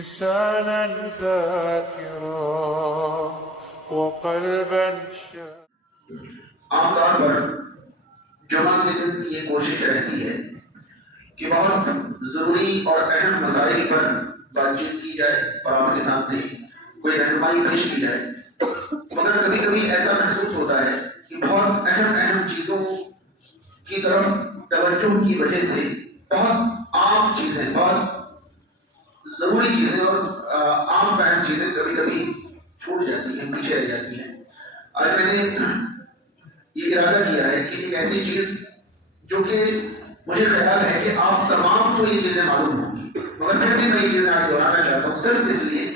لسانا ذاكرا وقلبا شاكرا۔ عام طور پر جمعہ کے دن یہ کوشش رہتی ہے کہ بہت ضروری اور اہم مسائل پر بات چیت کی جائے اور آپ کے سامنے کوئی رہنمائی پیش کی جائے، مگر کبھی کبھی ایسا محسوس ہوتا ہے کہ بہت اہم چیزوں کی طرف توجہ کی وجہ سے بہت عام چیزیں، بہت ضروری چیزیں اور عام فہم چیزیں کبھی کبھی چھوٹ جاتی ہیں، پیچھے رہ جاتی ہیں۔ آج میں نے یہ ارادہ کیا ہے کہ ایک ایسی چیز جو کہ مجھے خیال ہے کہ آپ تمام کو یہ چیزیں معلوم ہوں گی، مگر پھر بھی میں یہ چیزیں آج دہرانا چاہتا ہوں صرف اس لیے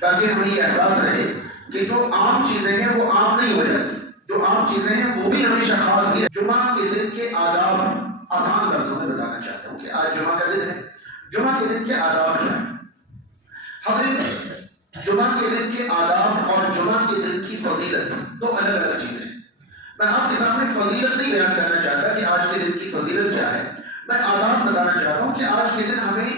تاکہ ہمیں یہ احساس رہے کہ جو عام چیزیں ہیں وہ عام نہیں ہو جاتی، جو عام چیزیں ہیں وہ بھی ہمیشہ خاص ہی۔ جمعہ کے دن کے آداب آسان لفظوں میں بتانا چاہتا ہوں کہ آج جمعہ کا دن ہے، جمعہ کے دن کے آداب کیا ہیں؟ حضرت جمعہ کے دن کے آداب اور جمعہ کے دن کی فضیلت دو الگ الگ چیزیں ہیں۔ میں آپ کے سامنے فضیلت نہیں بیان کرنا چاہتا کہ آج کے دن کی فضیلت کیا ہے، میں آداب بتانا چاہتا ہوں کہ آج کے دن ہمیں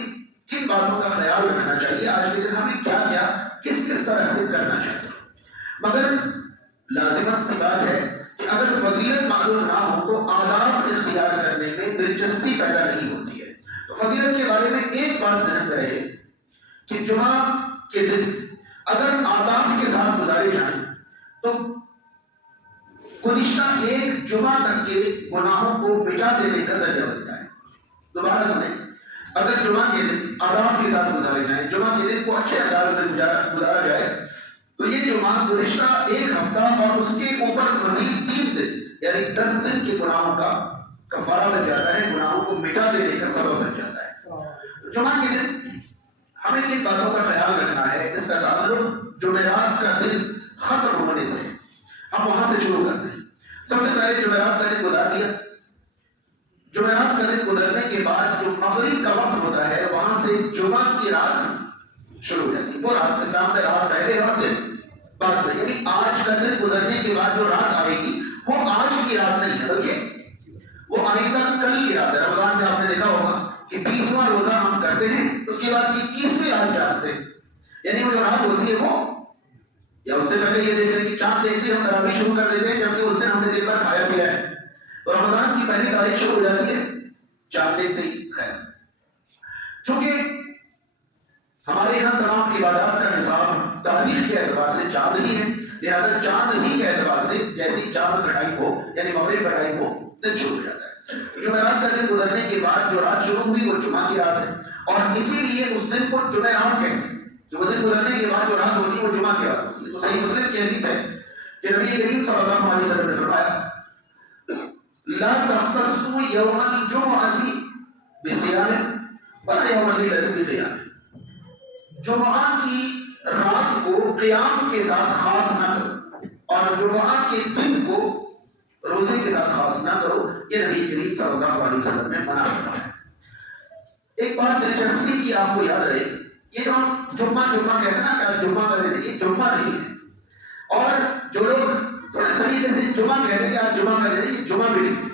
کن باتوں کا خیال رکھنا چاہیے، آج کے دن ہمیں کیا کیا کس طرح سے کرنا چاہیے۔ مگر لازمت سی بات ہے کہ اگر فضیلت معلوم نہ ہو تو آداب اختیار کرنے میں دلچسپی پیدا نہیں ہوتی ہے۔ تو فضیلت کے بارے میں ایک بات ذہن میں رہے کہ جمعہ کے دن اگر آداب کے ساتھ گزارے جائیں تو گزشتہ ایک جمعہ تک کے گناہوں کو مٹا دینے کا ذریعہ بنتا ہے۔ دوبارہ سنیں، اگر جمعہ کے دن آداب کے ساتھ گزارے جائیں، جمعہ کے دن کو اچھے انداز میں گزارا جائے تو یہ جمعہ گزشتہ ایک ہفتہ اور اس کے اوپر مزید 3 دن یعنی 10 دن کے گناہوں کا کفارہ بن جاتا ہے، گناہوں کو مٹا دینے کا سبب بن جاتا ہے۔ جمعہ کے دن ہمیں کن باتوں کا خیال رکھنا ہے؟ اس کا تعلق جمعرات کا دن ختم ہونے سے، ہم وہاں سے شروع کرتے ہیں۔ سب سے پہلے جمعرات کا دن گزار لیا، جمعرات کا دن گزرنے کے بعد جو مغرب کا وقت ہوتا ہے وہاں سے جمعہ کی رات شروع ہو جاتی ہے۔ وہ رات اسلام میں رات پہلے اور دن بعد میں، یعنی آج کا دن گزرنے کے بعد جو رات آئے گی وہ آج کی رات نہیں ہے بلکہ وہ آئندہ کل کی رات ہے۔ رمضان میں آپ نے دیکھا ہوگا کہ 20واں روزہ ہم کرتے ہیں، اس کے بعد 21ویں رات جاگتے ہیں، یعنی وہ جو رات ہوتی ہے وہ، یا اس سے پہلے یہ دیکھ لیں کہ چاند دیکھتے ہم تراویح شروع کر دیتے ہیں جبکہ اس دن ہم نے دن بھر کھایا پیا ہے، تو رمضان کی پہلی تاریخ شروع ہو جاتی ہے چاند دیکھتے ہی۔ خیر، چونکہ ہمارے یہاں تمام عبادات کا حساب تاریخ کے اعتبار سے چاند ہی ہے، لہذا چاند ہی کے اعتبار سے جیسے چاند کا ٹائم ہو یعنی مغرب کا ٹائم ہو دن شروع ہو جاتا ہے۔ جمعرات کا دن گزرنے کے بعد جو رات شروع ہوئی وہ جمعہ کی رات ہے، اور اسی لیے اس دن کو جمعرات کہتے ہیں کہ وہ دن گزرنے کے بعد جو رات ہوتی ہے وہ جمعہ کی رات ہوتی ہے۔ تو صحیح مسلم کی حدیث ہے کہ نبی کریم صلی اللہ علیہ وسلم نے فرمایا لا تختصوا یوم الجمعۃ بصیام ولا یوم اللیلۃ بقیام، جمعہ کی رات کو قیام کے ساتھ خاص نہ کرو اور جمعہ کے دن کو روزے کے ساتھ خاص نہ کرو، یہ نبی کریم صلی اللہ علیہ وسلم نے منع کیا ہے۔ ایک بات دلچسپی کی آپ کو یاد رہے، یہ جو ہم جمعہ کہتے ہیں نا کہ جمعہ کا دن، یہ جمعہ نہیں ہے، اور جو لوگ تھوڑے سلیقے سے جمعہ کہتے ہیں کہ آج جمعہ کا دن ہے، یہ جمعہ بھی نہیں ہے۔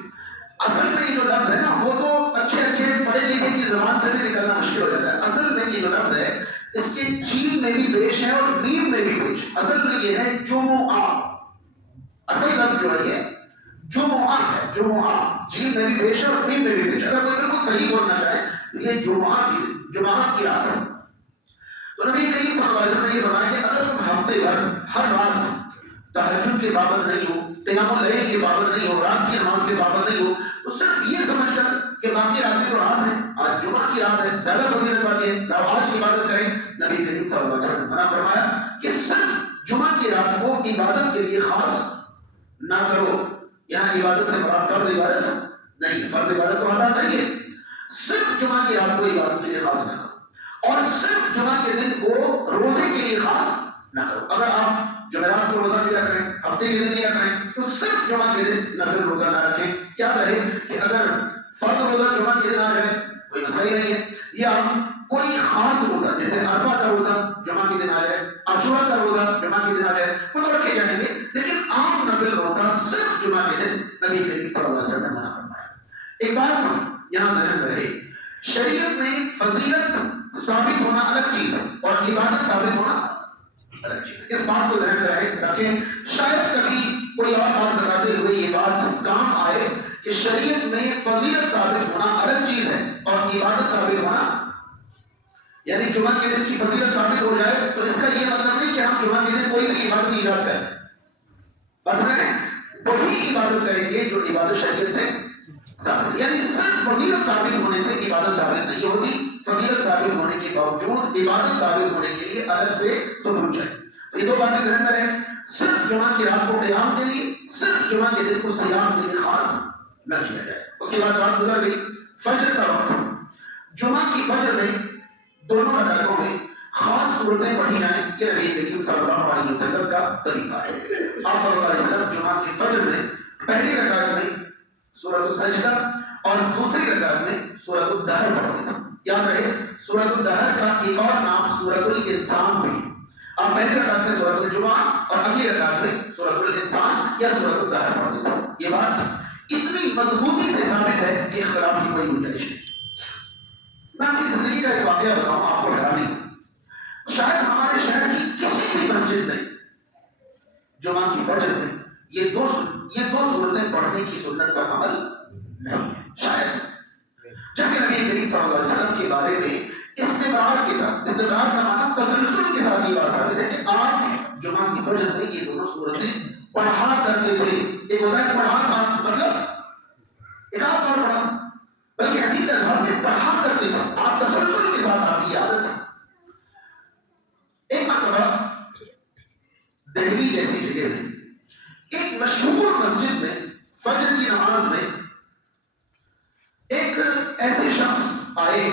اصل میں یہ جو لفظ ہے نا وہ تو اچھے پڑھے لکھے کی زبان سے بھی نکلنا مشکل ہو جاتا ہے۔ اصل میں یہ جو لفظ ہے اس کے جیم میں بھی پیش ہے اور میم میں بھی پیش ہے۔ اصل میں یہ ہے جمعہ، اصل لفظ جو ہے یہ جمعہ ہے، جمعہ جیم میں بھی پیش ہے اور میم میں بھی پیش ہے۔ اگر کوئی بالکل صحیح بولنا چاہے یہ جمعہ کی رات ہے۔ تو نبی کریم صلی اللہ علیہ وسلم نے یہ فرمایا کہ اگر تم ہفتے بھر ہر رات تہجد کے پابند نہیں ہو، قیام اللیل کے پابند نہیں ہو، رات کی نماز کے پابند نہیں ہو، تو صرف یہ سمجھ کر کہ باقی راتیں تو رات ہیں، آج جمعہ کی رات ہے، زیادہ فضیلت والی ہے، لاؤ آج عبادت کریں، نبی کریم صلی اللہ علیہ وسلم نے منع فرمایا کہ صرف جمعہ کی رات کو عبادت کے لیے خاص نہ کرو۔ یہاں عبادت سے مراد فرض عبادت نہیں، فرض عبادت تو ہٹا چاہیے، صرف جمعہ کی رات کو عبادت کے لیے خاص نہ کرو، اور صرف جمعہ کے دن کو روزے کے لیے خاص نہ کرو۔ اگر آپ جمعرات کو روزہ لیا کریں، ہفتے کے دن لیا کریں، تو صرف جمعہ کے دن نفل روزہ نہ رکھیں۔ یاد رہے کہ اگر فرض روزہ جمعہ کے دن آ جائے کوئی مسئلہ ہی نہیں ہے، یا کوئی خاص روزہ جیسے عرفہ کا روزہ جمعہ کے دن آ جائے، عاشورہ کا روزہ جمعہ کے دن آ جائے، وہ تو رکھے جائیں گے، لیکن عام نفل روزہ صرف جمعہ کے دن نبی کریم صلی اللہ علیہ وسلم نے منع فرمایا۔ ایک بات یہاں ذہن میں رہے، شریعت میں فضیلت ثابت ہونا الگ چیز ہے اور عبادت ثابت ہونا الگ چیز ہے. اس بات کو ذہن میں رکھیں. شاید کبھی کوئی اور بات بتاتے ہوئے یہ بات کام آئے کہ شریعت میں فضیلت ثابت ہونا الگ چیز ہے اور عبادت ثابت ہونا، یعنی جمعہ کے دن کی فضیلت ثابت ہو جائے تو اس کا یہ مطلب نہیں کہ ہم جمعہ کے دن کوئی بھی عبادت ایجاد کریں. بس میں وہی عبادت کریں گے جو عبادت شریعت سے ثابت، یعنی صرف فضیلت ثابت ہونے سے عبادت ثابت نہیں ہوتی. فضیلت ثابت ہونے کے باوجود عبادت ثابت ہونے کے لیے الگ سے ثبوت چاہیے. تو یہ دو باتیں ذہن میں رہیں. صرف جمعہ کی رات کو قیام کے لیے، صرف جمعہ کے دن کو صیام کے لیے خاص نہ کیا جائے. اس کے بعد رات گزر گئی، فجر کا وقت. جمعہ کی فجر میں دونوں رکعتوں میں خاص صورتیں پڑھی جائیں. یہ نبی کریم صلی اللہ علیہ وسلم کا طریقہ ہے. آپ صلی اللہ علیہ وسلم جمعہ کی فجر میں پہلی رکعت میں سورۃ السجدہ اور دوسری رکعت میں سورۃ الدہر پڑھتے تھے. یاد رہے سورۃ الدہر کا ایک اور نام سورۃ الانسان بھی. آپ پہلی رکعت میں سورۃ الجمعہ اور اگلی رکعت میں سورۃ الانسان یا سورۃ الدہر پڑھتے تھے. یہ بات اتنی مضبوطی سے ثابت ہے کہ اختلاف کی کوئی گنجائش نہیں. میں اپنی زندگی کا ایک واقعہ بتاؤں آپ کو حیرانی. شاید ہمارے شہر کی کسی بھی مسجد میں جمعہ کی فجر میں یہ دو صورتیں پڑھنے کی سنت پر عمل نہیں ہے. شاید جبکہ نبی کریم صلی اللہ علیہ وسلم کے بارے میں استمرار کے ساتھ، استمرار کا معنی تسلسل کے ساتھ یہ بات ثابت ہے کہ آپ جمعہ کی فجر میں یہ دونوں صورتیں پڑھا کرتے تھے. ایک ہوتا ہے پڑھا تھا مطلب ایک آدھ بار پڑھا، بلکہ حدیث کا الفاظ ہے پڑھا کرتے تھے. آپ تسلسل کے ساتھ آپ کی عادت ہے. ایک مرتبہ دہلی جیسی جگہ میں ایک مشہور مسجد میں فجر کی نماز میں ایک ایسے شخص آئے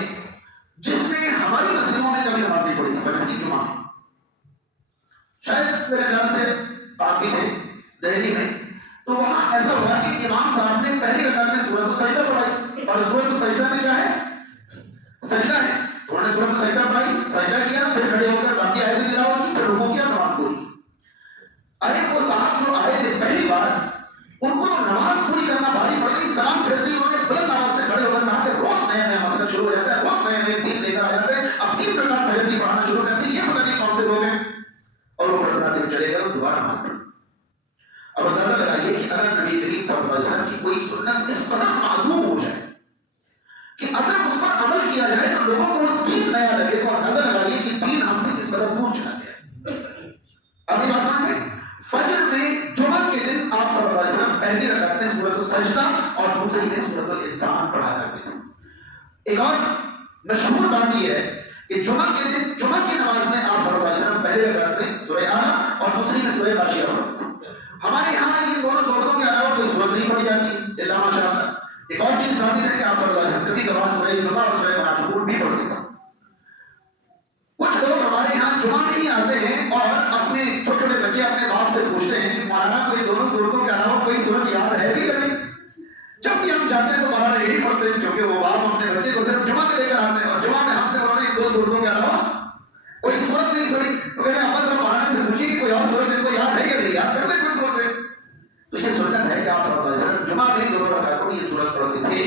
جس نے ہماری مسجدوں میں کبھی نماز نہیں پڑھی تھی فجر کی جمعہ میں. شاید میرے خیال سے آپ بھی تھے دہلی میں. تو وہاں ایسا ہوا کہ امام صاحب نے پہلی رکعت میں سورۃ السجدہ پڑھائی اور سورۃ السجدہ میں کیا ہے؟ سجدہ ہے. انہوں نے سورۃ السجدہ پڑھائی، سجدہ کیا، پھر کھڑے ہو کر باقی آیتیں تلاوت کی، پھر رکوع کیا، نماز پوری کی. ارے وہ صاحب جو آئے تھے پہلی بار، ان کو تو نماز پوری کرنا بھاری پڑ گئی. سلام پھرتے ہی انہوں نے بلند آواز سے کھڑے ہو کر کہا کہ روز نیا نیا مسئلہ شروع ہو جاتا ہے، روز نئے نئے دین لے کر آ جاتے ہیں، اب 3 رکعت فجر کی پڑھانا شروع کرتے ہیں، یہ پتہ نہیں کون سے لوگ ہیں. اور وہ پڑھاتے ہوئے چلے گئے اور دوبارہ نماز پڑھی. اب اندازہ لگائیے کہ اگر نبی کریم صلی اللہ علیہ وسلم کی کوئی سنت اس قدر معلوم ہو جائے کہ اگر اس پر عمل کیا جائے تو لوگوں کو وہ دین نیا لگے، تو اندازہ لگائیے کہ دین ہم سے کس قدر دور چلا گیا. اب یہ بات سمجھ میں فجر میں جمعہ کے دن آپ صلی اللہ علیہ وسلم پہلی رکعت میں سورۃ السجدہ اور دوسری میں سورۃ الانسان پڑھا کرتے تھے. ایک اور مشہور بات یہ ہے کہ جمعہ کے دن جمعہ کی نماز میں آپ صلی اللہ علیہ وسلم پہلی رکعت میں سورہ اعلیٰ اور دوسری میں سورہ غاشیہ پڑھتے تھے. ہمارے یہاں ان دونوں صورتوں کے علاوہ کوئی صورت نہیں پڑھی جاتی الا ماشاء اللہ. ایک اور چیز ثابت ہے کہ آپ صلی اللہ علیہ وسلم کبھی کبھار سورہ جمعہ اور سورہ منافقون بھی پڑھتے تھے. کچھ لوگ ہمارے یہاں جمعہ میں ہی آتے ہیں اور اپنے چھوٹے چھوٹے بچے اپنے باپ سے پوچھتے ہیں کہ مولانا کوئی دونوں صورتوں کے علاوہ کوئی صورت یاد ہے بھی کہ نہیں. جب بھی ہم جاتے ہیں تو مولانا یہی پڑھتے ہیں کیونکہ وہ باپ اپنے بچے کو صرف جمعہ میں لے کر آتے ہیں اور جمعہ میں ہم سے انہوں نے ان 2 صورتوں کے علاوہ کوئی صورت نہیں سنی. تو کہتے ہیں ابا ذرا مولانا سے پوچھیے کہ کوئی اور صورت ان کو یاد ہے یا نہیں، یاد کرتے کوئی صورت ہے. تو یہ سنت ہے کہ آپ صلی اللہ علیہ وسلم جمعہ میں 2 رکعتوں میں یہ صورت پڑھتے تھے.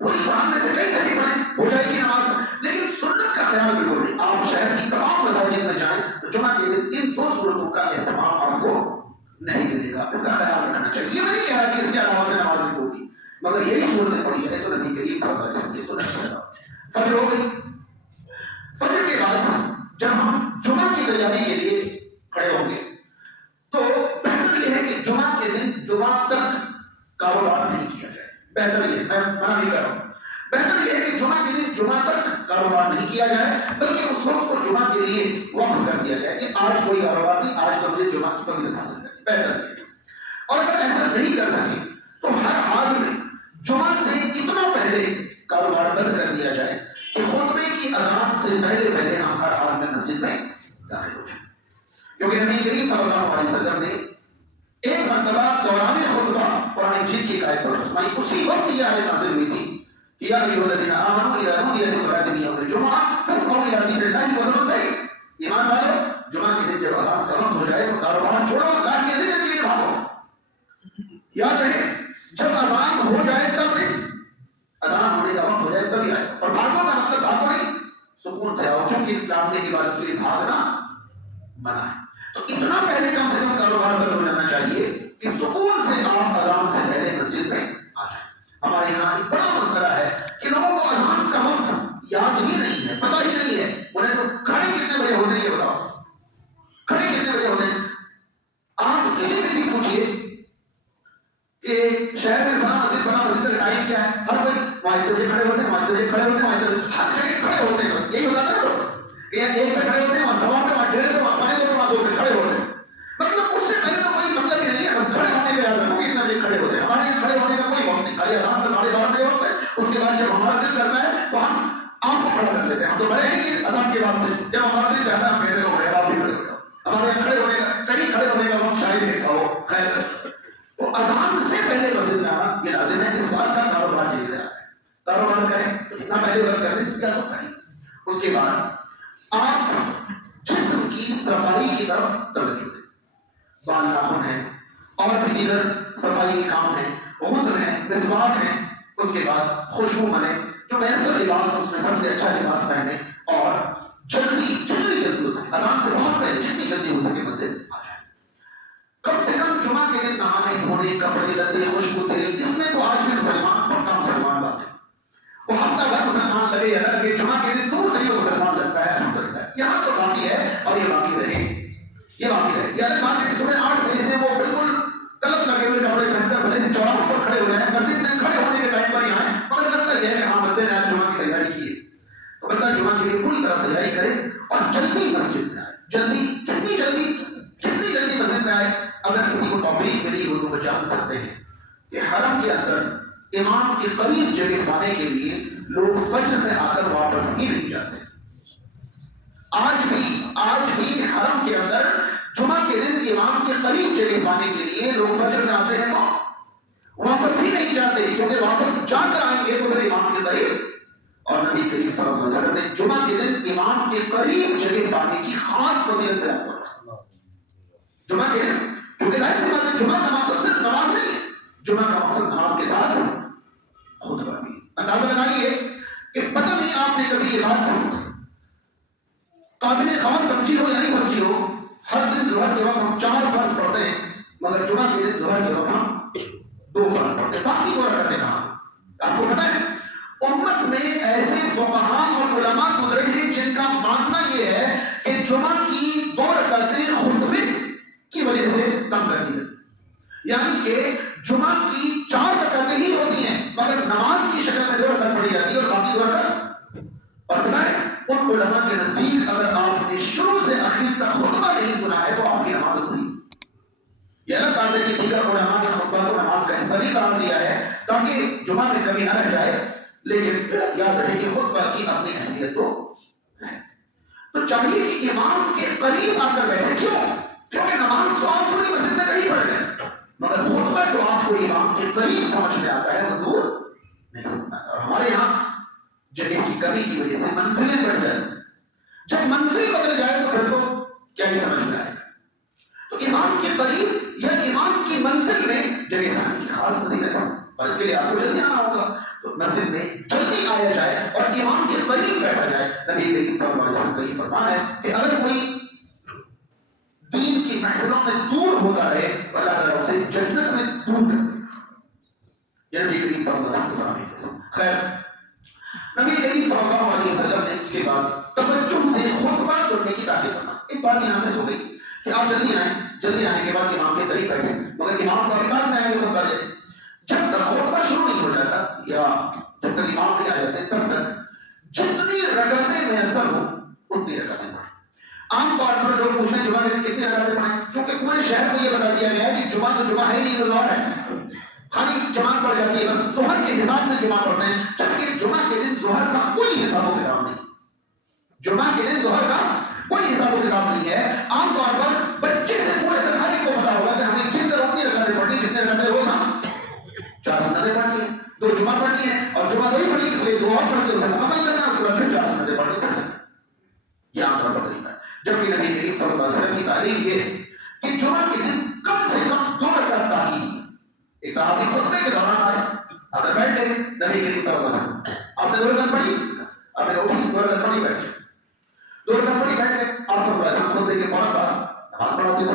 پوری قرآن میں سے کئی صحیح پڑھیں ہو جائے گی نماز، لیکن سنت کا خیال بالکل نہیں. آپ شہر کی تمام مساجد میں جائیں تو جمعہ کے دن ان 2 صورتوں کا اہتمام آپ کو نہیں ملے گا. اس کا خیال رکھنا چاہیے. یہ میں نہیں کہہ رہا کہ اس کے علاوہ سے نماز نہیں ہوگی، مگر یہی صورتیں پڑھی جائے تو نبی کریم صلی اللہ علیہ وسلم کی سنت ہوگا. فجر ہو گئی. فجر کے بعد جب ہم جمعہ کی تیاری کے لیے کھڑے ہوں گے تو بہتر یہ ہے کہ جمعہ کے دن جمعہ تک کاروبار نہیں کیا جائے. بہتر یہ، میں منع نہیں کر رہا ہوں، بہتر یہ ہے کہ جمعہ کے دن جمعہ تک کاروبار نہیں کیا جائے، بلکہ اس وقت کو جمعہ کے لیے وقف کر دیا جائے کہ آج کوئی کاروبار نہیں، آج تو مجھے جمعہ کی فضیلت حاصل کرنی. بہتر یہ. اور اگر ایسا نہیں کر سکے تو ہر حال میں جمعہ سے اتنا پہلے کاروبار بند کر دیا جائے کہ خطبے کی اذان سے پہلے ہم ہر حال میں مسجد میں داخل ہو جائیں. کیونکہ نبی کریم صلی اللہ علیہ وسلم نے ایک مرتبہ دوران خطبہ قرآن مجید کی آیت پر فرمائی. اسی وقت یہ آیت نازل ہوئی تھی کہ یا ایھا الذین آمنوا اذا نودی للصلاۃ من یوم الجمعہ فاسعوا الی ذکر اللہ وذروا البیع. ایمان والو، جمعہ کے دن جب اذان کا وقت ہو جائے تو کاروبار چھوڑو، اللہ کے ذکر کے لیے بھاگو. یاد رہے جب اذان ہو جائے تب نہیں، اذان ہونے کا وقت ہو جائے تبھی آئے. اور بھاگو کا مطلب بھاگو نہیں، سکون سکون سے آؤ، کیونکہ اسلام میں عبادت کے لیے بھاگنا منع ہے۔ تو اتنا پہلے کم سے کم کاروبار بند ہو جانا چاہیے کہ سکون سے آپ اذان سے پہلے مسجد میں آ جائیں۔ ہمارے یہاں ایک بڑا مسئلہ ہے کہ لوگوں کو اذان کا وقت یاد ہی نہیں ہے، پتہ ہی نہیں ہے، انہیں تو کھڑے کتنے بجے ہوتے ہیں یہ بتاؤ، کھڑے کتنے بجے ہوتے ہیں؟ آپ کسی سے بھی پوچھئے کہ شہر میں فلاں مسجد کا ٹائم کیا ہے، ہر کوئی وہاں اتنے بجے کھڑے ہوتے ہیں، وہاں اتنے بجے کھڑے ہوتے ہیں، وہاں اتنے بجے، ہر جگہ کھڑے ہوتے ہیں، بس یہی بتاتا ہے لوگ کہ ایک پہ کھڑے ہوتے ہیں، وہاں سوا پہ، وہاں ڈیڑھ پہ، وہاں پونے دو پہ، وہاں دو پہ کھڑے ہوتے ہیں۔ مطلب اس سے پہلے تو کوئی مطلب ہی نہیں ہے، بس کھڑے ہونے کا یاد رکھو کہ اتنے بجے کھڑے ہوتے ہیں۔ ہمارے یہاں کھڑے ہونے کا کوئی وقت نہیں، خالی اذان کا 12:30 بجے وقت ہے، اس کے بعد جب ہمارا دل کرتا ہے تو ہم آپ کو کھڑا کر لیتے ہیں، ہم تو بڑے ہیں یہ اذان کے بعد سے، جب ہمارا دل چاہتا ہے ہم کہتے ہو گئے، آپ بھی کھڑے ہو جاؤ۔ ہمارے یہاں کھڑے ہونے کا، کہیں کھڑے ہونے کا وقت شاید دیکھا ہو، خیر تو اذان سے پہلے مسجد میں آنا یہ لازم ہے۔ اس بات کا کاروبار کے لیے ہے، کاروبار کریں تو اتنا پہلے بند کر دیں کیا تو کریں۔ اس کے بعد آپ جسم کی صفائی کی طرف توجہ دیں، بال ناخن ہے اور بھی دیگر صفائی کے کام ہیں، غسل ہے، مسواک ہے، اس کے بعد خوشبو ملے، جو میسر لباس ہو اس میں سب سے اچھا لباس پہنے، اور جلدی جتنی جلدی ہو سکے اذان سے بہت پہلے جتنی جلدی ہو سکے مسجد آ جائیں۔ کم سے کم جمعہ کے دن نہانے دھونے، کپڑے لتے، خوشبو تیل، اس میں تو آج بھی مسلمان پکا مسلمان بات ہے۔ وہ ہفتہ بھر مسلمان لگے یا نہ لگے، جمعہ کے دن دور سے ہی وہ مسلمان لگتا ہے، الحمدللہ یہاں تو باقی ہے اور یہ باقی رہے، یہ باقی رہے۔ یہ الگ بات ہے کہ صبح 8 بجے سے وہ بالکل کلب لگے ہوئے کپڑے پہن کر بھلے سے چوراہوں پر کھڑے ہوئے ہیں، مسجد میں کھڑے ہونے کے ٹائم پر ہی آئیں، مگر لگتا یہ ہے کہ ہاں بندے نے آج جمعہ کی تیاری کی ہے، تو بندہ جمعہ کے لیے پوری طرح تیاری کرے اور جلدی مسجد میں آئے، جلدی جتنی جلدی مسجد میں آئے۔ اگر کسی کو توفیق ملی ہو تو وہ جان سکتے ہیں کہ حرم کے اندر امام کے قریب جگہ پانے کے لیے لوگ فجر میں آ کر واپس ہی نہیں جاتے۔ آج بھی حرم کے اندر جمعہ کے دن امام کے قریب جگہ پانے کے لیے لوگ فجر میں آتے ہیں تو واپس ہی نہیں جاتے، کیونکہ واپس جا کر آئیں گے تو پھر امام کے قریب، اور نبی کریم صلی اللہ علیہ وسلم نے جمعہ کے دن امام کے قریب جگہ پانے کی خاص فضیلت بیان فرمائی۔ جمعہ کے دن، کیونکہ ظاہر سی بات ہے جمعہ کا مقصد صرف نماز نہیں ہے، جمعہ کا مقصد نماز کے ساتھ خطبہ بھی۔ اندازہ لگائیے کہ پتہ نہیں آپ نے کبھی یہ بات قابل غور سمجھی ہو یا نہیں سمجھی ہو، ہر دن ظہر کے وقت ہم 4 فرض پڑھتے ہیں، مگر جمعہ کے دن ظہر کے وقت ہم 2 فرض پڑھتے ہیں، باقی 2 رکعتیں کہاں؟ آپ کو پتہ ہے امت میں ایسے فقہاء اور علماء گزرے ہیں جن کا ماننا یہ ہے کہ جمعہ کی 2 رکعتیں خطبے کی وجہ سے کم کر دی گئی، یعنی کہ جمعہ کی 4 رکعتیں ہی ہوتی ہیں مگر نماز کی شکل میں 2 رکعت پڑھی جاتی ہے اور باقی 2 رکعت۔ اور بتائیں ان علماء کے نزدیک اگر آپ نے شروع سے آخر تک خطبہ نہیں سنا ہے تو آپ کی نماز ادھوری ہے۔ یہ الگ بات ہے کہ دیگر علماء نے خطبہ کو نماز کا حصہ نہیں قرار دیا ہے تاکہ جمعہ میں کمی نہ رہ جائے، لیکن یاد رہے کہ خطبہ کی اپنی اہمیت تو ہے۔ تو چاہیے کہ امام کے قریب آ کر بیٹھے، کیوں؟ کیونکہ نماز تو آپ پوری مسجد میں کہیں پڑھ لیں، مگر خطبہ جو آپ کو امام کے قریب سمجھ میں آتا ہے وہ دور نہیں سمجھ میں آتا۔ اور ہمارے یہاں جگہ کی کمی کی وجہ سے منزلیں بڑھ جاتی، جب منزل بدل جائے تو پھر تو کیا ہی سمجھ میں آئے گا۔ تو امام کے قریب یا امام کی منزل میں جگہ پانے کی خاص فضیلت ہے، اور اس کے لیے آپ کو جلدی آنا ہوگا، تو مسجد میں جلدی آیا جائے اور امام کے قریب بیٹھا جائے۔ نبی کریم صلی اللہ علیہ وسلم کا یہ فرمان ہے کہ اگر کوئی دین کی محفلوں میں دور ہوتا رہے اللہ تعالیٰ اسے جنت میں دور کر دے گا، یہ نبی کریم صلی اللہ علیہ وسلم کے فرمان ہے۔ خیر، نبی کریم صلی اللہ علیہ وسلم نے اس کے بعد توجہ سے خطبہ سننے کی تاکید فرمائی۔ ایک بات یہاں مس ہو گئی کہ آپ جلدی آئیں، جلدی آنے کے بعد امام کے قریب بیٹھیں، مگر امام کو ابھی بعد میں آئیں گے خطبہ دے، جب تک خطبہ شروع نہیں ہو جاتا یا جب تک امام نہیں آ جاتے تب تک جتنی رکعتیں میسر ہو اتنی رکعتیں پڑھیں۔ عام طور پر لوگ پوچھتے ہیں جمعہ میں کتنی رکعتیں پڑھیں، کیونکہ پورے شہر کو یہ بتا دیا گیا ہے کہ جمعہ تو جمعہ ہے نہیں، ظہر ہے، خالی جماعت پڑھ جاتی ہے، بس ظہر کے حساب سے جمعہ پڑھتے ہیں، جبکہ جمعہ کے دن ظہر کا کوئی حساب و کتاب نہیں، جمعہ کے دن ظہر کا کوئی حساب و کتاب نہیں ہے۔ عام طور پر بچے سے پورے تک ہر ایک کو پتا ہوگا کہ ہمیں گن کر اتنی رکعتیں پڑھنی جتنے رکعتیں روز ہم 4 سنتیں پڑھنی ہیں، 2 جمعہ پڑھنی ہے اور جمعہ 2 ہی پڑھنی، اس لیے 2 اور پڑھ کے اسے مکمل کرنا ہے، اس کے بعد پھر 4 سنتیں پڑھنی۔ یہ عام طور پر طریقہ ہے، جبکہ نبی کریم صلی اللہ علیہ وسلم کی تعلیم یہ ہے کہ جمعہ کے دن کم سے کم 2 رکعت تاخیر۔ ایک صحابی خطبے کے دوران آئے، اگر بیٹھ گئے نبی کریم صلی اللہ علیہ وسلم، آپ نے 2 رکعت پڑھی، آپ نے اٹھی 2 رکعت پڑھی بیٹھ، دو رکعت پڑھی بیٹھ گئے، آپ صلی اللہ علیہ وسلم خطبے کے فوراً بعد نماز پڑھاتے تھے،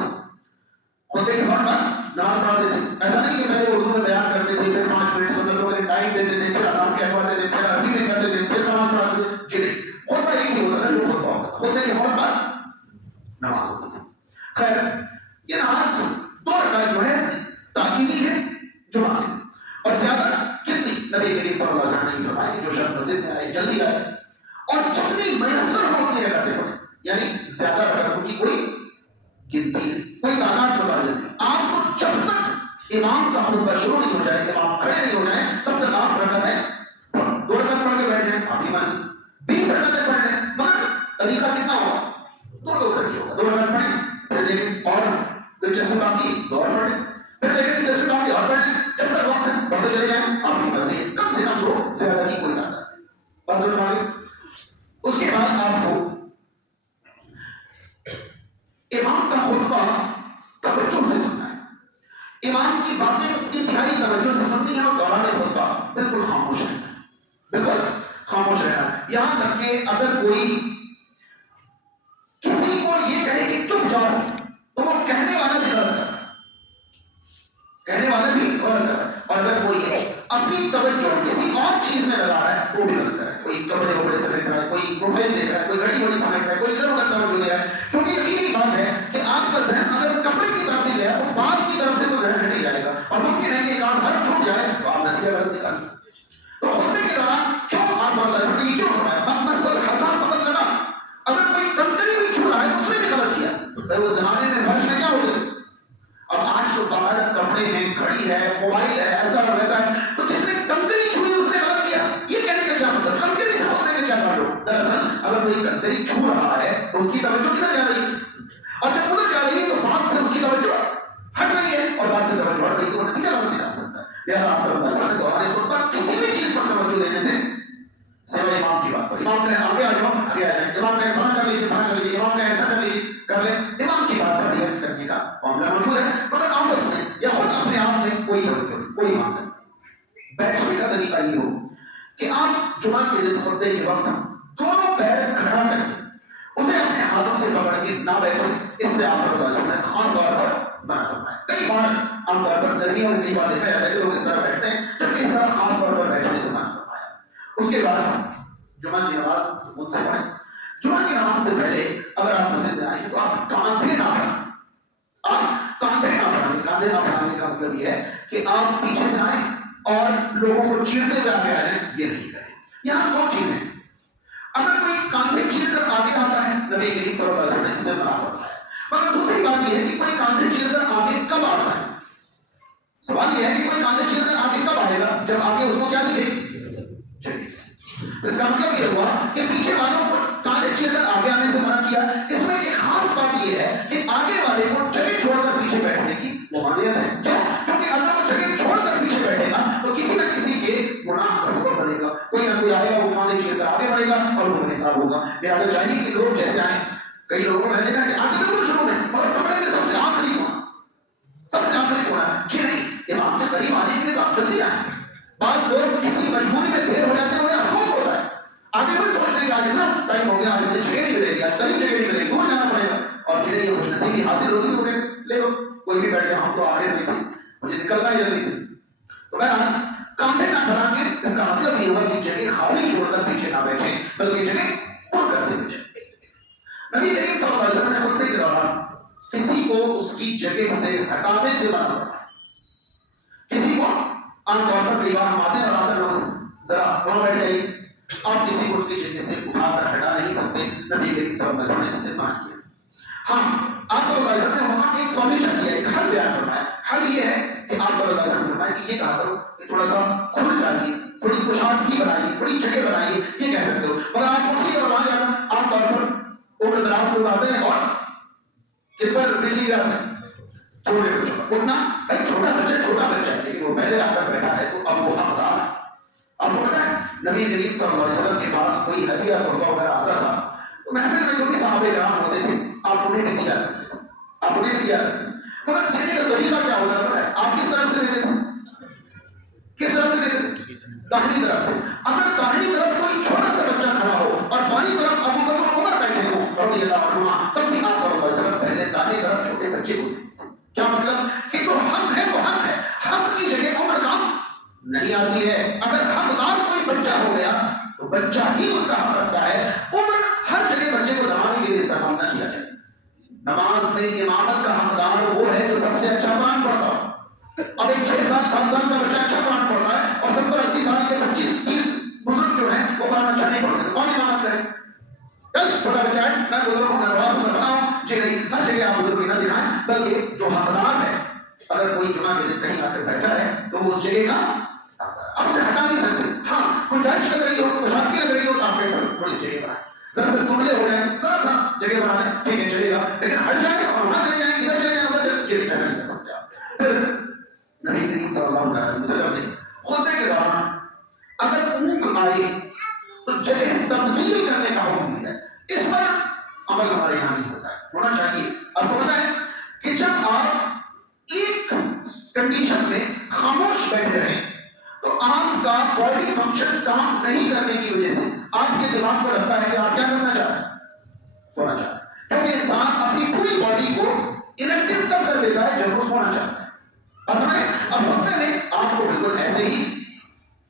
خطبے کے فوراً بعد نماز پڑھاتے تھے۔ ایسا نہیں کہ پہلے اردو میں بیان کرتے تھے، پھر 5 منٹ سنتوں کے لیے ٹائم دیتے تھے، پھر اذان کہلواتے تھے، پھر عربی میں کرتے تھے، پھر نماز پڑھاتے تھے، جی نہیں، خطبہ ایک ہی ہوتا تھا جو خطبہ ہوتا تھا، خطبے کے فوراً بعد نماز ہوتی تھی۔ خیر یہ نماز 2 رکعت جو ہے تاکیدی ہے جمعہ کے، اور زیادہ کتنی نبی کریم صلی اللہ علیہ وسلم نے فرمایا کہ جو شخص مسجد میں آئے جلدی آئے اور جتنی میسر ہو اتنی رکعتیں پڑھیں، یعنی زیادہ رکعتوں کی کوئی گنتی نہیں، کوئی تعداد متعین نہیں۔ آپ کو جب تک امام کا خطبہ شروع نہیں ہو جائے، امام کھڑے نہیں ہو جائیں، تب تک آپ رکعتیں 2 رکعت پڑھ کے بیٹھ جائیں، آپ کی مرضی 20 رکعتیں پڑھ لیں، مگر طریقہ کتنا ہوگا؟ 2 کر کے ہوگا، 2 رکعت پڑھیں، پھر دیکھیں اور دلچسپی باقی 2 اور پڑھ لیں، پھر دیکھیں دلچسپی باقی اور پڑھ لیں، جب تک وقت ہے پڑھتے چلے جائیں، آپ کی مرضی ہے، کم سے کم 2، زیادہ کی کوئی تعداد نہیں۔ بات سمجھ میں آ گئی؟ اس کے بعد آپ کو امام کا خطبہ توجہ سے سننا ہے، امام کی باتیں انتہائی توجہ سے سننی ہے، اور دوران خطبہ بالکل خاموش رہنا ہے، بالکل خاموش رہنا ہے۔ یہاں تک کہ اگر کوئی کسی کو یہ کہے کہ چپ جاؤ تو وہ کہنے والا بھی غلط ہے، کہنے والا بھی غلط ہے، اور اگر کوئی اپنی توجہ کسی اور چیز میں لگا رہا ہے وہ بھی غلط ہے، کوئی کپڑے وپڑے سمیٹ رہا ہے، کوئی موبائل دیکھ رہا ہے، کوئی گھڑی وڑی سمیٹ رہا ہے، کوئی ادھر ادھر توجہ دے رہا ہے، کیونکہ یقینی بات ہے کہ آپ کا ذہن اگر کپڑے کی طرف بھی گیا تو بات کی طرف سے تو ذہن ہٹ ہی جائے گا، اور ممکن ہے کہ ایک آدھ ہر چھوٹ جائے تو آپ نتیجہ غلط نکالیں۔ تو خطبے کے دوران کیوں آپ صلی اللہ علیہ وسلم یہ کیوں فرمایا مسل حسان فقط لگا، اگر کوئی کنکری بھی چھو رہا ہے تو اس نے بھی غلط کیا۔ بھائی اس زمانے میں فرش میں کیا ہوتے تھے، اب آج تو باہر کپڑے ہیں، گھڑی ہے، موبائل ہے، ایسا اور ویسا ہے، تو جس نے کنکری چھوئی اس نے غلط کیا، یہ کہنے کا کیا مطلب، کنکری سے خطبے کا کیا تعلق؟ دراصل اگر کوئی کنکری چھو رہا ہے تو اس کی توجہ کدھر جا رہی ہے، اور جب ادھر جا رہی ہے تو بات سے اس کی توجہ ہٹ رہی ہے، اور بات سے توجہ ہٹ رہی ہے تو وہ نتیجہ غلط نکال سکتا ہے۔ لہٰذا آپ صلی اللہ علیہ وسلم دوران خطبہ کسی بھی چیز پر توجہ دینے سے سوائے امام کی بات پر، امام کہے آگے آ جاؤ آگے آ جائیں، امام کہے فلاں کر لیجیے فلاں کر لیجیے، امام کہے ایسا کر لیجیے کر لیں، امام کی بات پر ریئیکٹ کرنے کا معاملہ موجود ہے، مگر آپس میں یا خود اپنے آپ میں کوئی توجہ نہیں، کوئی معاملہ نہیں۔ بیٹھنے کا طریقہ یہ ہو کہ آپ جمعہ کے دن خطبے کے وقت دونوں پیر کھڑا کر کے اسے اپنے ہاتھوں سے پکڑ کے نہ بیٹھے، اس سے آپ صلی اللہ علیہ وسلم نے خاص طور پر منع فرمایا۔ کئی بار عام طور پر گرمیوں میں کئی بار دیکھا جاتا ہے کہ لوگ اس طرح بیٹھتے ہیں، جبکہ اس طرح خاص طور پر بیٹھنے سے منع فرمایا۔ اس کے بعد جمعہ کی نماز سکون سے پڑھیں۔ جمعہ کی نماز سے پہلے اگر آپ مسجد میں آئیں تو آپ کاندھے نہ بڑھائیں، آپ کاندھے نہ بڑھائیں۔ کاندھے نہ بڑھانے کا مطلب یہ ہے کہ آپ پیچھے سے آئیں اور لوگوں کو چیرتے ہوئے آگے آ جائیں، یہ نہیں کریں۔ یہاں 2 چیزیں، اگر کوئی کاندھے چیر کر آگے آتا ہے نبی کریم صلی اللہ علیہ وسلم نے اسے منع فرمایا، مگر دوسری بات یہ ہے کہ کوئی کاندھے چیر کر آگے کب آتا ہے۔ سوال یہ ہے کہ کوئی کاندھے چیر کر آگے کب آئے گا، جب آگے اس کو کیا دکھے، جگہ۔ اس کا مطلب یہ ہوا کہ پیچھے والوں کو کاندھے چیر کر آگے آنے سے منع کیا۔ اس میں ایک خاص بات یہ ہے کہ آگے والے کو جگہ چھوڑ کر پیچھے بیٹھنے کی ممانعت ہے۔ کیوں؟ کیونکہ اگر وہ جگہ چھوڑ کر پیچھے بیٹھے گا تو کسی نہ کسی کے گناہ کا سبب بنے گا، کوئی نہ کوئی آئے گا وہ کاندھے چیر کر آگے بڑھے گا اور وہ بےکار ہوگا۔ لہٰذا چاہیے کہ لوگ جیسے آئیں، کئی لوگوں کو میں نے دیکھا کہ آگے بالکل شروع میں اور پکڑے میں سب سے آخری ہونا، سب سے آخری ہونا، جی نہیں، امام کے قریب آنے کے لیے تو آپ جلدی آئیں۔ بعض لوگ کسی مجبوری میں دیر ہو جاتے ہیں، انہیں افسوس ہوتا ہے، آگے بھی سوچنے کا آج اتنا ٹائم ہو گیا، آج مجھے جگہ نہیں ملے گی، آج قریب جگہ نہیں ملے گی، دور جانا پڑے گا، اور جگہ یہ خوش نصیبی حاصل ہوتی ہے وہ کہتے لے لو کوئی بھی بیٹھ جائے، ہم تو آخر میں سے مجھے نکلنا ہے جلدی سے۔ تو بہرحال کاندھے نہ بڑھا کے اس کا مطلب یہ ہوگا کہ جگہ خالی چھوڑ کر پیچھے نہ بیٹھیں بلکہ جگہ پر کرتے ہوئے چلیں۔ نبی کریم صلی اللہ علیہ وسلم نے خطبے کے دوران کسی کو اس کی جگہ سے ہٹانے سے منع فرمایا۔ کسی کو عام طور پر کئی بار ہم آتے ہیں اور آ کر لوگ ذرا وہاں بیٹھ جائیے، آپ کسی کو اس کی جگہ سے اٹھا کر ہٹا نہیں سکتے، نبی کریم صلی اللہ علیہ وسلم نے اس سے منع کیا۔ ہاں آپ صلی اللہ علیہ وسلم نے وہاں ایک سولوشن دیا، ایک حل بیان فرمایا۔ حل یہ ہے کہ آپ صلی اللہ علیہ وسلم نے فرمایا کہ یہ کہا کرو کہ تھوڑا سا کھل جائیے، تھوڑی کشادگی بنائیے، تھوڑی جگہ بنائیے، یہ کہہ سکتے ہو، مگر آپ اٹھیے اور وہاں جانا عام طور پر عمر دراز لوگ آتے ہیں اور کن پر بجلی گراتے ہیں، چھوٹے بچوں کا اٹھنا، بھائی چھوٹا بچہ ہے لیکن وہ پہلے آ کر بیٹھا ہے تو اب وہ حقدار ہے۔ آپ کو پتا ہے نبی کریم صلی اللہ علیہ وسلم کے پاس کوئی ہدیہ تحفہ وغیرہ آتا تھا تو محفل میں جو بھی صحابہ کرام ہوتے تھے آپ انہیں بھی دیا کرتے تھے، آپ انہیں بھی دیا کرتے تھے، مگر دینے کا طریقہ کیا ہوتا ہے پتا ہے؟ آپ کس طرف سے دیتے تھے، کس طرف سے دیتے تھے؟ داہنی طرف سے۔ اگر داہنی طرف کوئی چھوٹا سا بچہ کھڑا ہو اور بائیں طرف ابو بکر عمر بیٹھے ہو رضی اللہ عنہما تب بھی آپ صلی اللہ علیہ وسلم پہلے دائیں طرف چھوٹے بچے کو دیتے تھے. کیا مطلب کہ جو حق ہے وہ حق ہے, حق کی جگہ عمر کام نہیں آتی ہے. اگر حقدار کوئی بچہ ہو گیا تو بچہ ہی اس کا حق رکھتا ہے. عمر ہر جگہ بچے کو دبانے کے لیے استعمال نہ کیا جائے. نماز میں امامت کا حقدار وہ ہے جو سب سے اچھا قرآن پڑھتا ہو. اب ایک 6 سال 7 سال کا بچہ اچھا قرآن پڑھتا ہے اور 70 80 سال کے 25 30 بزرگ جو ہیں وہ قرآن اچھا نہیں پڑھتے, تو کون امامت کرے؟ چھوٹا بچہ ہے, میں بزرگ ہوں, میں بڑا ہوں, میں بڑا ہوں. جی نہیں, ہر جگہ آپ بزرگ نہ دکھائیں, بلکہ جو حقدار ہے اگر کوئی جمعہ کے دن کہیں آ کر بیٹھا ہے تو وہ اس جگہ کا آپ سے ہٹا نہیں سکتے. ہاں گنجائش لگ رہی ہو, کشادگی لگ رہی ہو, آپ نے تھوڑی جگہ بنائیں, ذرا سا دبلے ہو گئے ذرا سا جگہ بنا لیں, ٹھیک ہے چلے گا. لیکن ہٹ جائے اور وہاں چلے جائیں, ادھر چلے جائیں, ادھر چلے, ایسا نہیں کر سکتے آپ. پھر نبی کریم صلی اللہ علیہ وسلم نے خطبے کے دوران اگر اونگ آئے تو جگہ تبدیل کرنے کا حکم دیا ہے. اس پر عمل ہمارے یہاں نہیں ہوتا ہے, ہونا چاہیے. آپ کو پتا ہے کہ جب آپ ایک کنڈیشن میں خاموش بیٹھے رہیں تو آپ کا باڈی فنکشن کام نہیں کرنے کی وجہ سے آپ کے دماغ کو لگتا ہے کہ آپ کیا کرنا چاہ رہے ہیں, سونا چاہ رہے ہیں. کیونکہ انسان اپنی پوری باڈی کو انیکٹیو تب کر دیتا ہے جب وہ سونا چاہتا ہے. اب خطبے میں آپ کو بالکل ایسے ہی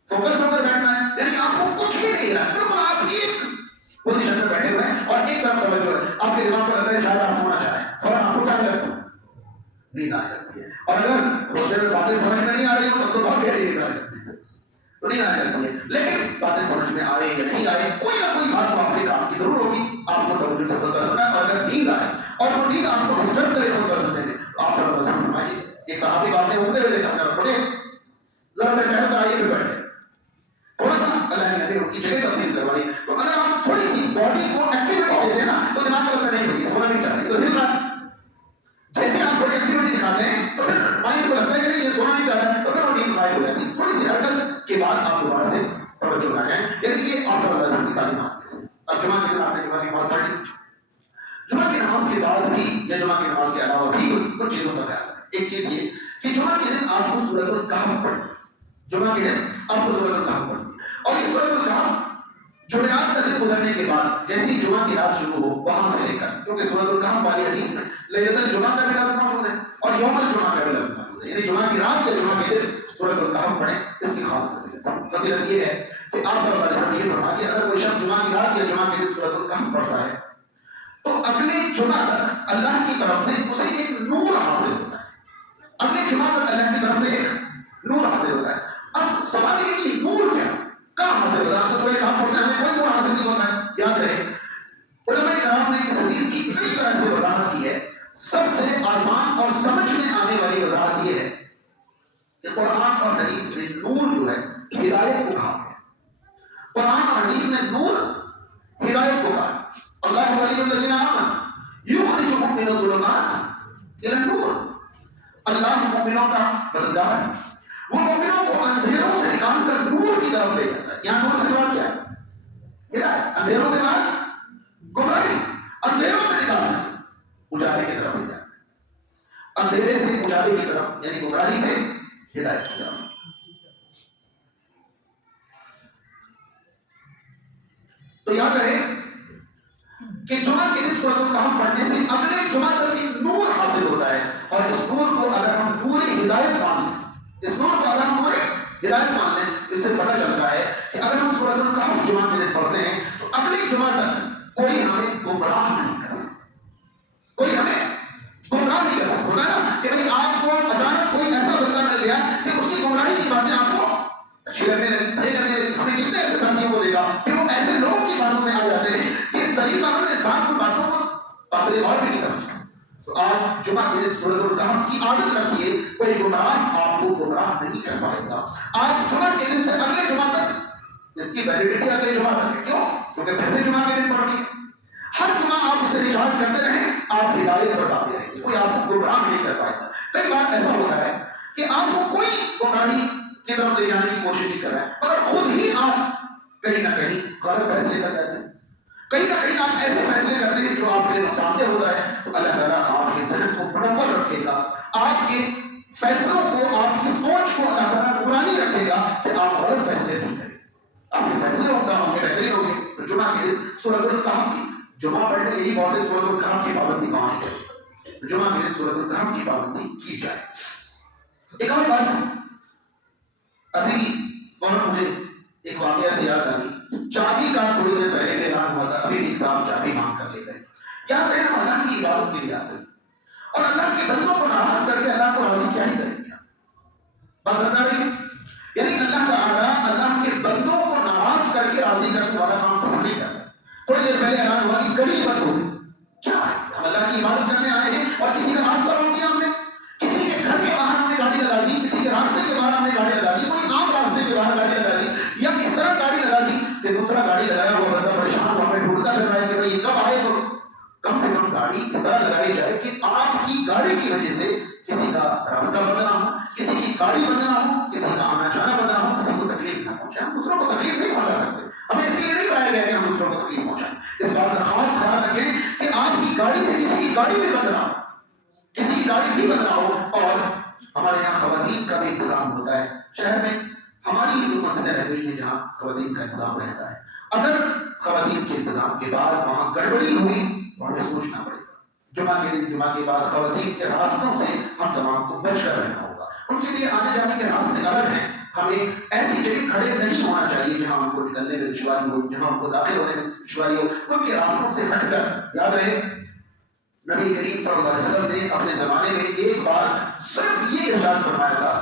فوکس ہو کر بیٹھنا ہے, یعنی آپ کو کچھ بھی نہیں رہا, بالکل آپ ایک پوزیشن میں بیٹھے ہوئے ہیں اور ایک طرف توجہ ہے. آپ کے دماغ کو لگتا ہے شاید آپ سونا چاہ رہے ہیں, فوراً آپ کو کیا لگتا ہے, نیند آنے لگتی ہے. اور اگر خطبے میں باتیں سمجھ میں نہیں آ رہی ہو تب تو بہت گہری نیند آنے لگتی ہے, تو نہیں آنے لگتی ہے. لیکن باتیں سمجھ میں آ رہی یا نہیں آ رہی, کوئی نہ کوئی بات تو اپنے کام کی ضرور ہوگی, آپ کو توجہ سے خطبہ سننا ہے. اور اگر نیند آئے اور وہ نیند آپ کو ڈسٹرب کرے خطبہ سننے میں, تو آپ صلی اللہ علیہ وسلم فرمائیے, ایک صحابی کو آپ نے اٹھتے ہوئے دیکھا, پڑھے ذرا سا ٹہل کر آئیے, پھر بیٹھ گئے, تھوڑا سا اللہ نے نبی ان کی جگہ تبدیل کروائی. تو اگر آپ تھوڑی سی باڈی کو ایکٹیویٹی دیتے ہیں نا تو دماغ کو لگتا نہیں بھائی سونا نہیں چاہ رہے, تو ہل رہا. جیسے آپ تھوڑی ایکٹیویٹی دکھاتے ہیں تو پھر مائنڈ کو لگتا ہے کہ نہیں یہ سونا نہیں چاہ رہا, تو پھر وہ نیند غائب ہو جاتی ہے. تھوڑی سی حرکت کے بعد آپ دوبارہ سے توجہ میں آ جائیں. یعنی یہ آپ صلی اللہ علیہ وسلم کی تعلیمات میں سے. اب جمعہ کے دن آپ نے جمعہ کی نماز پڑھ لی, جمعہ کی نماز کے بعد بھی یا جمعہ کی نماز کے علاوہ بھی کچھ چیزوں کا خیال ہے. ایک چیز یہ کہ جمعہ کے دن آپ کو سورۃ الکہف پڑھنا, جمعہ کے دن آپ کو سورۃ الکہف پڑھنی, اور یہ سورۃ الکہف جمعرات کا دن گزرنے کے بعد جیسے ہی جمعہ کی رات شروع ہو وہاں سے لے کر, کیونکہ سورۃ الکہف والی حدیث میں لیلۃ الجمعہ کا بھی لفظ موجود ہے اور یوم الجمعہ کا بھی لفظ موجود ہے, یعنی جمعہ کی رات یا جمعہ کے دن سورۃ الکہف پڑھیں. اس کی خاص فضیلت یہ ہے کہ آپ صلی اللہ علیہ وسلم یہ فرمایا کہ اگر کوئی شخص جمعہ کی رات یا جمعہ کے دن سورۃ الکہف پڑھتا ہے تو اگلے جمعہ تک اللہ کی طرف سے اسے ایک نور حاصل ہوتا ہے. اگلے جمعہ تک اللہ کی طرف سے ایک نور حاصل ہوتا ہے. اب سوال یہ کہ نور کیا کہاں حاصل ہوتا ہے؟ تو سورہ کہف پڑھتے ہیں ہمیں کوئی نور حاصل نہیں ہوتا ہے. یاد رہے علماء کرام نے اس حدیث کی کئی طرح سے وضاحت کی ہے. سب سے آسان اور سمجھ میں آنے والی وضاحت یہ ہے کہ قرآن اور حدیث میں نور جو ہے ہدایت کو کہا ہے. قرآن اور حدیث میں نور ہدایت کو کہا. اللہ ولی الذین آمنوا یخرجهم من الظلمات الی النور. اللہ مومنوں کا مددگار ہے, وہ مومنوں کو اندھیروں سے نکال کر نور کی طرف لے جاتا ہے. یہاں نور سے مراد کیا ہے؟ ہدایت. اندھیروں سے مراد گمراہی, اندھیروں سے نکالنا اجالے کی طرف لے جاتا ہے. اندھیرے سے اجالے کی طرف یعنی گمراہی سے ہدایت کی طرف. تو یاد رہے کہ جمعہ کے دن سورۃ الکہف پڑھنے سے اگلے جمعہ تک ایک نور حاصل ہوتا ہے. اور اس نور کو اگر ہم نور ہدایت مان لیں, اس نور کو اگر ہم نور ہدایت مان لیں, اس سے پتہ چلتا ہے کہ اگر ہم سورۃ الکہف جمعہ کے دن پڑھتے ہیں تو اگلے جمعہ تک کوئی ہمیں گمراہ نہیں کر سکتا, کوئی ہمیں گمراہ نہیں کر سکتا. ہوتا ہے نا کہ بھائی آپ کو اچانک کوئی ایسا بندہ مل گیا کہ اس کی گمراہی کی باتیں آپ کو اچھی لگنے لگی, بھائی لگنے لگی. ہم نے کتنے ایسے ساتھیوں کو دیکھا کہ وہ ایسے لوگوں کی باتوں میں آ جاتے ہیں کہ صحیح بات انسان کی باتوں کو قابل غور بھی نہیں سمجھتا. تو آپ جمعہ کے دن سورۃ الکہف کی عادت رکھیے, کوئی گمراہ آپ کو گمراہ نہیں کر پائے گا. آپ جمعہ کے دن سے اگلے جمعہ تک, اس کی ویلیڈیٹی اگلے جمعہ تک ہے. کیوں؟ کیونکہ پھر سے جمعہ کے دن پڑھنی, ہر جمعہ آپ اسے ریچارج کرتے رہیں, آپ ہدایت پر پاتے رہیں گے, کوئی آپ کو گمراہ نہیں کر پائے گا. کئی بار ایسا ہوتا ہے کہ آپ کو کوئی گمراہی کی طرف لے جانے کی کوشش نہیں کر رہا ہے, مگر خود ہی آپ کہیں نہ کہیں غلط فیصلے کر جاتے ہیں, کہیں نہ کہیں آپ ایسے فیصلے کرتے ہیں جو آپ کے لیے نقصان دہ ہوتا ہے. تو اللہ تعالیٰ آپ کے ذہن کو منور رکھے گا, آپ کے فیصلوں کو, آپ کی سوچ کو اللہ تعالیٰ نورانی رکھے گا کہ آپ غلط فیصلے نہیں کریں, آپ کے فیصلے ہوں گے بہترین ہوں گے. تو جمعہ کے دن سورۃ الکہف کی جمعہ پڑھنے یہی بات ہے سورۃ الکہف کی پابندی کون ہے؟ جمعہ کے دن سورۃ الکہف کی پابندی کی جائے۔ ایک اور بات ہے، ابھی فوراً مجھے ایک واقعہ سے یاد آ گئی، چابی کا تھوڑی دیر پہلے اعلان ہوا تھا، ابھی بھی صاحب چابی مانگ کر لے گئے۔ یاد رہے ہم اللہ کی عبادت کے لیے آتے ہیں اور اللہ کے بندوں کو ناراض کر کے اللہ کو راضی کیا ہی کریں گے؟ بات سمجھ رہی ہے؟ یعنی اللہ تعالیٰ اللہ کے بندوں کو ناراض کر کے راضی کرنے والا کام پسند نہیں کرتا۔ تھوڑی دیر پہلے اعلان ہوا کہ گلی بند ہو گئی، کیا ہے؟ ہم اللہ کی عبادت کرنے آئے ہیں اور کسی کا راستہ روک دیا ہم نے، کسی کے گھر کے باہر ہم نے گاڑی لگا دی، کسی کے راستے کے باہر ہم نے گاڑی لگا دی، کوئی عام راستے کے باہر گاڑی لگا دی، یا اس طرح گاڑی لگا دی کہ دوسرا گاڑی لگایا ہوا بندہ پریشان ہوا ہمیں ڈھونڈتا پھر رہا ہے کہ بھائی یہ کب آئے، تو کم سے کم گاڑی اس طرح لگائی جائے کہ آپ کی گاڑی کی وجہ سے کسی کا راستہ بند نہ ہو، کسی کی گاڑی بند نہ ہو، کسی کا آنا جانا بند نہ ہو، کسی کو تکلیف نہ پہنچے۔ ہم دوسروں کو تکلیف نہیں پہنچا سکتے، ہمیں اس لیے نہیں بنایا گیا کہ ہم دوسروں کو تکلیف پہنچائیں۔ اس بات کا خاص خیال رکھیں کہ آپ کی گاڑی سے کسی کی گاڑی بھی بند نہ ہو، کسی کی گاڑی بھی بند نہ ہو۔ اور ہمارے یہاں خواتین کا بھی انتظام ہوتا ہے، شہر میں ہماری ہی دو مسجدیں رہ گئی ہیں جہاں خواتین کا انتظام رہتا ہے۔ اگر خواتین کے انتظام کے بعد وہاں گڑبڑی ہوئی تو ہمیں سوچنا پڑے گا۔ جمعہ کے دن جمعہ کے بعد خواتین کے راستوں سے ہم تمام کو بچ کر رہنا ہوگا، ان کے لیے آنے جانے کے راستے الگ ہیں، ہمیں ایسی جگہ کھڑے نہیں ہونا چاہیے جہاں ان کو نکلنے میں دشواری ہو، جہاں ان کو داخل ہونے میں دشواری ہو، ان کے راستوں سے ہٹ کر۔ یاد رہے نبی کریم صلی اللہ علیہ وسلم نے اپنے زمانے میں ایک بار صرف یہ ارشاد فرمایا تھا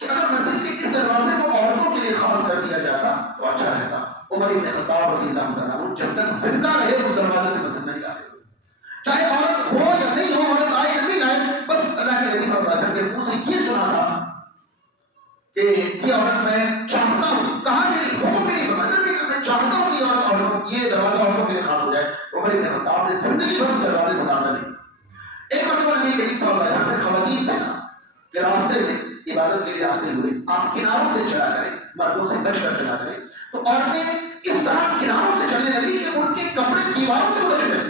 کہ اگر مسجد کے اس دروازے کو عورتوں کے لیے خاص کر دیا جاتا تو اچھا رہتا۔ عمر بن خطاب رضی اللہ تعالیٰ عنہ جب تک زندہ رہے اس دروازے سے مسجد نہیں داخل ہوئے، چاہے عورت ہو یا نہیں ہو، عورت آئے یا نہیں آئے، بس اللہ کے نبی صلی اللہ علیہ وسلم کے منہ سے یہ سنا تھا کہ یہ عورت میں چاہتا ہوں، کہا کہ نہیں، حکم بھی نہیں فرمایا، صرف کہ میں چاہتا ہوں کہ عورت یہ دروازہ عورتوں کے لیے خاص ہو جائے۔ عمر بن خطاب نے زندگی بھر اس دروازے سے داخل نہیں۔ ایک مرتبہ نبی کریم صلی اللہ علیہ وسلم نے خواتین سے کہا کہ راستے میں عبادت کے لیے آتے ہوئے آپ کناروں سے چلا کریں، مردوں سے بچ کر چلا کریں۔ تو عورتیں اس طرح کناروں سے چلنے لگی کہ ان کے کپڑے دیواروں سے اچھل گئے۔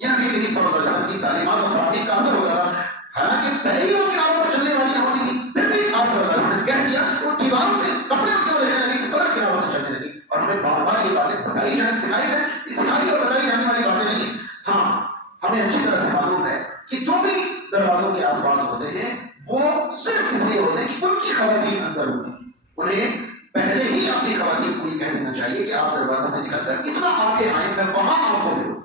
یہ نبی کریم صلی اللہ علیہ وسلم کی تعلیمات اور فرامین کا اثر ہوتا تھا، حالانکہ پہلے ہی وہ کناروں پر چلنے والی ہوتی تھی، پھر بھی آپ صلی اللہ علیہ وسلم نے کہہ دیا وہ دیواروں سے کپڑے کیوں لینے لگی، اس طرح کناروں سے چلنے لگی۔ اور ہمیں بار بار یہ باتیں بتائی جائیں، سکھائی جائیں، سکھائی اور بتائی جانے والی باتیں نہیں۔ ہاں ہمیں اچھی طرح سے معلوم ہے کہ جو بھی دروازوں کے آس پاس ہوتے ہیں وہ صرف اس لیے ہوتے ہیں کہ ان کی خواتین اندر ہوتی ہیں، انہیں پہلے ہی اپنی خواتین کو یہ کہہ دینا چاہیے کہ آپ دروازے سے نکل کر اتنا آگے آئیں، میں وہاں آپ کو ملوں،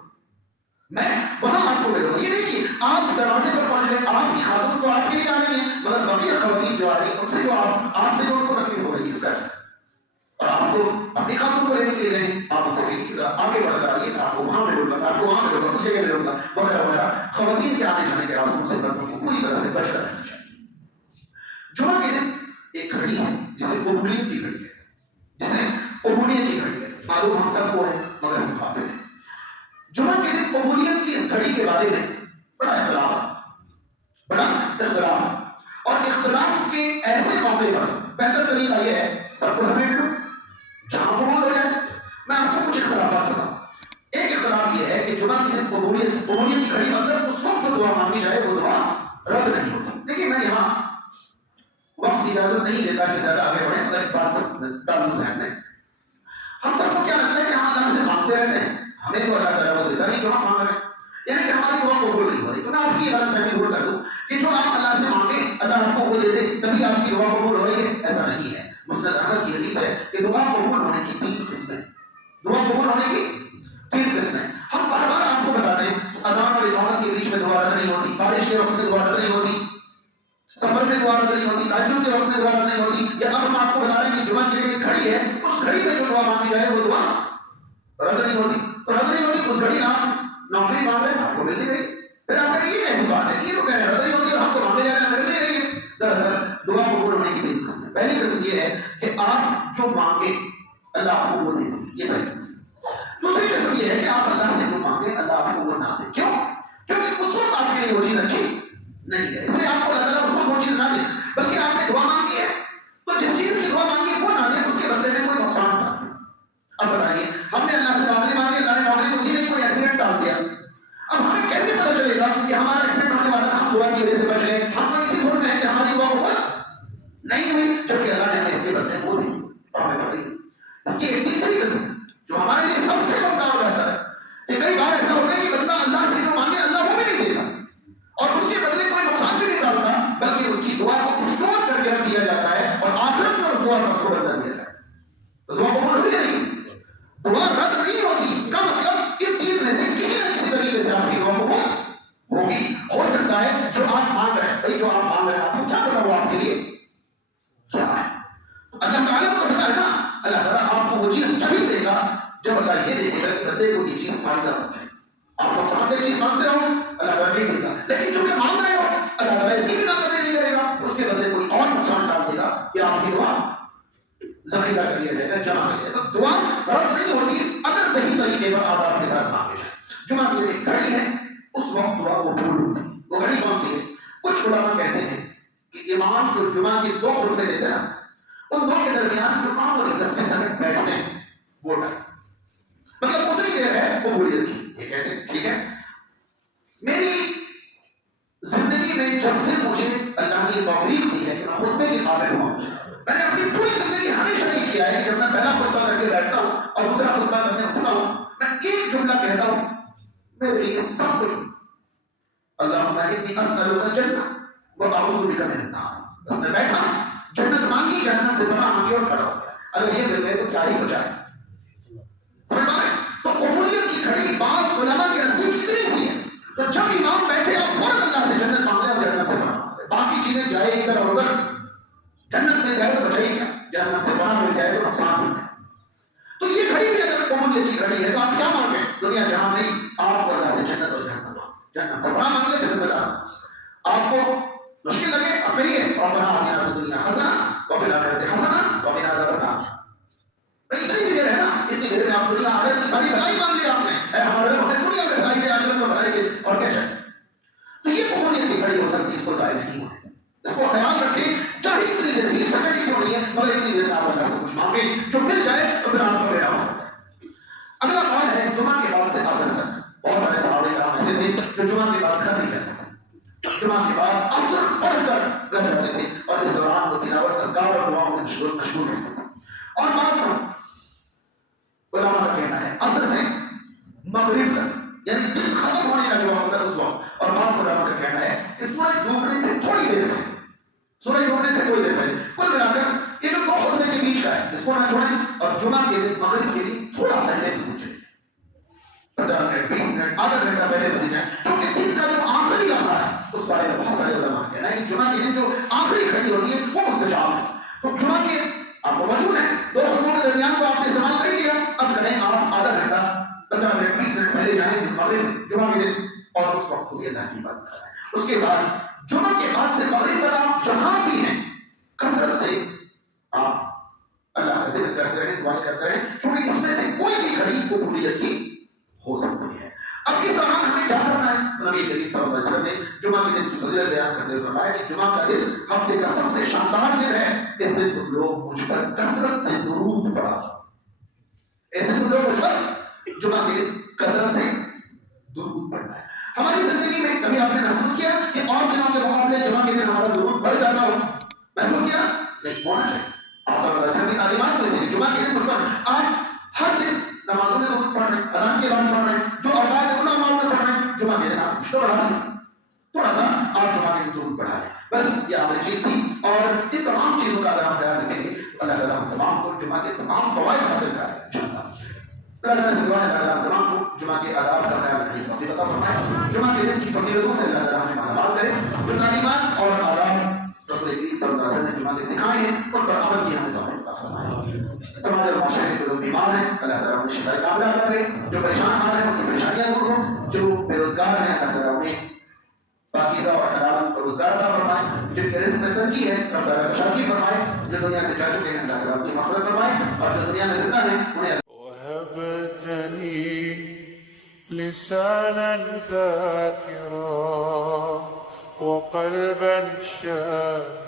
میں وہاں آپ کو ملوں۔ یہ نہیں کہ آپ دروازے پر پہنچ گئے، آپ کی خاتون تو آپ کے لیے آ رہی ہیں، مگر بقیہ خواتین جو آ رہی ہیں ان سے جو آپ سے جو ان کو تکلیف ہو رہی ہے اس کا کیا؟ اور آپ تو اپنی خاتون کو لینے کے لیے گئے، آپ ان سے کہیں کہ آگے بڑھ کر آئیے، آپ کو وہاں ملوں گا، آپ کو وہاں ملوں گا، اس جگہ ملوں گا، وغیرہ وغیرہ۔ خواتین کے آنے جانے کے راستوں سے مردوں کو پوری طرح سے بچ کر رہنا چاہیے۔ جمعہ کے دن ایک گھڑی ہے جسے قبولیت کی گھڑی ہے، جسے قبولیت کی گھڑی ہے، معلوم ہم سب کو ہے مگر ہم غافل ہیں۔ جمعہ کے دن قبولیت کی اس گھڑی کے بارے میں بڑا اختلاف ہے، اور اختلاف کے ایسے موقع پر بہتر طریقہ یہ ہے سب کو سمیٹ لو جہاں قبول ہو جائے۔ میں آپ کو کچھ اختلافات بتاؤں۔ ایک اختلاف یہ ہے کہ جمعہ کے دن قبولیت کی گھڑی مطلب اس وقت جو دعا مانگی جائے وہ دعا رد نہیں ہوتی۔ دیکھیے میں یہاں وقت کی اجازت نہیں دیتا کہ زیادہ آگے بڑھیں، مگر ایک بات ڈالوں ذہن میں، ہم سب کو کیا لگتا ہے کہ ہم اللہ سے مانگتے رہتے ہیں، ہمیں تو اللہ تعالیٰ وہ دیتا نہیں جو ہم مانگ رہے ہیں، یعنی کہ ہماری دعا قبول نہیں ہو رہی۔ تو میں آپ کی غلط فہمی دور کر دوں کہ جو آپ اللہ سے مانگیں اللہ آپ کو وہ دے دے تبھی آپ کی دعا قبول ہو رہی ہے، ایسا نہیں ہے۔ مسند احمد کی حدیث ہے کہ دعا قبول ہونے کی 3 قسمیں، دعا قبول ہونے کی 3 قسمیں۔ ہم بار بار آپ کو بتاتے ہیں اذان اور اقامت کے بیچ میں دعا رد نہیں ہوتی، بارش کے وقت میں دعا رد نہیں ہوتی، سفر میں دعا رد نہیں ہوتی، تہجد کے وقت میں دعا رد نہیں ہوتی۔ یا اب ہم آپ کو بتا رہے ہیں کہ جمعہ کے لیے ایک گھڑی ہے، اس گھڑی میں جو دعا مانگی جائے وہ دعا رد نہیں ہوتی۔ تو رد نہیں ہوتی، اس گھڑی آپ نوکری مانگ رہے ہیں آپ کو مل نہیں رہی، پھر آپ کہیں یہ ایسی بات ہے، یہ تو کہہ رہے ہیں رد نہیں ہوتی اور ہم تو مانگے جا رہے ہیں مل نہیں رہی ہے۔ دراصل دعا قبول ہونے کی 3 قسمیں۔ پہلی قسم یہ ہے کہ آپ جو مانگے اللہ آپ کو وہ دے دیں، یہ پہلی قسم۔ دوسری قسم یہ ہے کہ آپ اللہ سے جو مانگے اللہ آپ کو وہ نہ دے۔ کیوں؟ کیونکہ اس وقت آپ کے لیے وہ چیز اچھی نہیں ہے، اس لیے آپ کو اللہ تعالیٰ اس وقت وہ چیز نہ دے، بلکہ آپ نے دعا مانگی ہے تو جس چیز کی دعا مانگی وہ نہ دے، اس کے بدلے میں کوئی نقصان نہ دے۔ اب بتائیے ہم نے اللہ سے نوکری مانگی، اللہ نے نوکری تو دی نہیں، کوئی ایکسیڈنٹ ڈال دیا، اب ہمیں کیسے پتہ چلے گا کہ ہمارا ایکسیڈنٹ ہونے والا تھا، ہم دعا کی وجہ سے بچ گئے؟ ہم تو اسی دھن میں ہیں کہ ہماری دعا قبول نہیں ہوئی، جبکہ اللہ نے ہمیں اس کے بدلے وہ دی۔ اور ہمیں بتائیے اس کی ایک تیسری قسم جو ہمارے لیے سب سے عمدہ اور بہتر ہے، دعا رد نہیں ہوتی کا مطلب ان تین میں سے کسی نہ کسی طریقے سے آپ کی دعا قبول ہوگی. ہو سکتا ہے جو آپ مانگ رہے ہیں، بھائی جو آپ مانگ رہے ہیں آپ کو کیا پتا وہ آپ کے لیے کیا ہے. اللہ تعالیٰ کو پتا ہے نا. اللہ تعالیٰ آپ کو وہ چیز تبھی دے گا جب اللہ یہ دیکھے گا کہ بندے کو یہ چیز فائدہ پہنچائے. آپ کو سامنے چیز مانگتے ہو اللہ تعالیٰ نہیں دے گا، لیکن چونکہ مانگ رہے ہو اللہ تعالیٰ اس کی بھی قدر نہیں کرے گا، اس کے بدلے کوئی اور نقصان ڈال دے گا کہ آپ کی دعا ذخیرہ کر لیا جائے گا، جمع کر لیا جائے گا. دعا رد نہیں ہوتی اگر صحیح طریقے پر آپ کے ساتھ مانگے جائیں. جمعہ کی ایک گھڑی ہے، اس وقت دعا قبول ہوتی ہے. وہ گھڑی کون سی ہے؟ کچھ علماء کہتے ہیں کہ امام جو جمعہ کے 2 خطبے دیتے ہیں نا، ان 2 کے درمیان جو معمولی 10 منٹ بیٹھتے ہیں وہ ٹائم، مطلب اتنی دیر ہے قبولیت کی. یہ کہتے ہیں ٹھیک ہے. میری زندگی میں جب سے مجھے اللہ کی توفیق دی ہے کہ میں خطبے کے قابل ہوں، میں نے اپنی پوری زندگی ہمیشہ نہیں کیا ہے کہ جب میں پہلا خطبہ کر کے بیٹھتا ہوں اور دوسرا خطبہ کرنے اٹھتا ہوں میں ایک جملہ کہتا ہوں میرے لیے سب کچھ اللہم انی اسألک الجنہ واعوذ بک من النار. بس میں بیٹھا جنت مانگی، جہنم سے پناہ مانگی اور کھڑا ہو گیا. اگر یہ مل گئے تو کیا ہی بچائے. سمجھ پا رہے ہیں؟ تو قبولیت کی گھڑی بعض علماء کے نزدیک اتنی سی ہے تو جب امام بیٹھے آپ فوراً اللہ سے جنت مانگ لیں اور جہنم سے پناہ مانگ لیں. باقی چیزیں جائے ادھر اور ادھر، جنت مل جائے تو بچائے کیا، جہنم سے پناہ مل جائے تو نقصان مل جائے. تو یہ گھڑی بھی اگر قبولیت کی گھڑی ہے تو آپ کیا مانگیں؟ دنیا جہاں نہیں، آپ کو اللہ سے جنت اور جہنم، جہنم سے پناہ مانگ لیں، جنت میں جانا. آپ کو مشکل لگے آپ کہیے ربنا آتنا فی الدنیا حسنہ وفی الآخرۃ حسنہ وقنا عذاب النار. اتنی سی دیر ہے نا، اتنی دیر میں آپ دنیا آخرت کی ساری بھلائی مانگ لی آپ نے. اے ہمارے رب ہمیں دنیا میں بھلائی دے، آخرت میں بھلائی دے، اور کیا چاہیے. تو یہ قبولیت کی گھڑی ہو سکتی ہے، اس کو ضائع نہیں ہونے دیں. اس کو خیال رکھیں چاہے اتنی دیر 20 سیکنڈ ہی کیوں نہیں ہے مگر اتنی دیر میں آپ اللہ سے کچھ مانگیں جو مل جائے تو پھر آپ کا بیڑا ہو. اگلا قول ہے جمعہ کے بعد سے اثر تک. بہت سارے صحابہ کرام ایسے تھے جو جمعہ کے بعد گھر نہیں جاتے تھے، جمعہ کے بعد عصر پڑھ کر گھر جاتے تھے اور اس دوران وہ تلاوت اذکار اور دعاؤں میں مشغول رہتے تھے. اور بعض علماء کا کہنا ہے عصر سے مغرب تک یعنی دن ختم ہونے کا جو وقت ہوتا ہے اس وقت. اور بعض علماء کا کہنا ہے کہ سورج ڈوبنے سے تھوڑی دیر پہلے، سورج ڈوبنے سے تھوڑی دیر پہلے. کل ملا کر یہ جو 2 خطبے کے بیچ کا ہے اس کو نہ چھوڑیں اور جمعہ کے دن مغرب کے لیے تھوڑا پہلے مسجد چلیں، 15 منٹ 20 منٹ آدھا گھنٹہ پہلے مسجد جائیں، کیونکہ دن کا جو آخری لمحہ ہے اس بارے میں بہت سارے علماء کا کہنا ہے کہ جمعہ کے دن جو آخری کھڑی ہوتی ہے وہ مستجاب ہے. تو جمعہ کے آپ کو موجود ہے 2 خطبوں کے درمیان تو آپ نے استعمال کر لیا، اب کریں آپ آدھا گھنٹہ 15 منٹ 20 منٹ پہلے جائیں مغرب میں جمعہ کے دن اور اس وقت کو بھی اللہ کی بات کریں. اس کے بعد جمعہ کے بعد سے مغرب تک آپ جہاں بھی ہیں کثرت سے آپ اللہ کا ذکر کرتے رہیں، دعائیں کرتے رہیں، کیونکہ اس میں سے کوئی بھی گھڑی قبولیت کی ہو سکتی ہے. اب اس دوران ہمیں کیا کرنا ہے؟ نبی کریم صلی اللہ علیہ وسلم نے جمعہ کے دن کی فضیلت بیان کرتے ہوئے فرمایا کہ جمعہ کا دن ہفتے کا سب سے شاندار دن ہے، اس دن تم لوگ مجھ پر کثرت سے درود پڑھا. ایسے تم لوگ مجھ پر جمعہ کے دن کثرت سے درود پڑھنا ہے. ہماری زندگی میں کبھی آپ نے محسوس کیا کہ اور دنوں کے مقابلے جمعہ کے دن ہمارا درود بڑھ جاتا ہو؟ محسوس کیا؟ نہیں ہونا چاہیے. آپ صلی اللہ علیہ وسلم کی تعلیمات میں سے جمعہ کے دن مجھ پر آپ ہر دن نمازوں میں درود پڑھ رہے ہیں، اذان کے بعد پڑھ رہے ہیں، جو اوقات گناہ معاف میں پڑھ رہے ہیں، جمعہ کے دن آپ کچھ تو بڑھا لیں، تھوڑا سا آپ جمعہ کے دن درود پڑھا لیں. بس یہ آخری چیز تھی. اور ان تمام چیزوں کا اگر ہم خیال رکھیں گے اللہ تعالیٰ ہم تمام کو جمعہ کے تمام فوائد حاصل کرائے انشاءاللہ. اللہ تعالیٰ سے دعا ہے اللہ تعالیٰ تمام کو جمعہ کے آداب کا خیال رکھنے کی توفیق عطا فرمائے. جمعہ کے دن کی فضیلتوں سے اللہ تعالیٰ ہمیں مالامال کرے. جو تعلیمات اور آداب رسول کریم صلی اللہ علیہ وسلم نے جمعہ کے سکھائے ہیں ان پر عمل کی ہمیں توفیق عطا فرمائے. سماج اور معاشرے میں جو لوگ بیمار ہیں اللہ تعالیٰ انہیں شفا کاملہ عطا کرے. جو پریشان حال ہیں ان کی پریشانیاں دور ہوں. جو بے روزگار ہیں اللہ تعالیٰ انہیں پاکیزہ اور حلال روزگار عطا فرمائے. جن کے رزق میں ترقی ہے رب تعالیٰ کشادگی فرمائے. جو دنیا سے جا چکے ہیں اللہ تعالیٰ ان کی مغفرت فرمائے اور جو دنیا میں زندہ ہیں انہیں وهبتني لسانا ذاكرا وقلبا شاكرا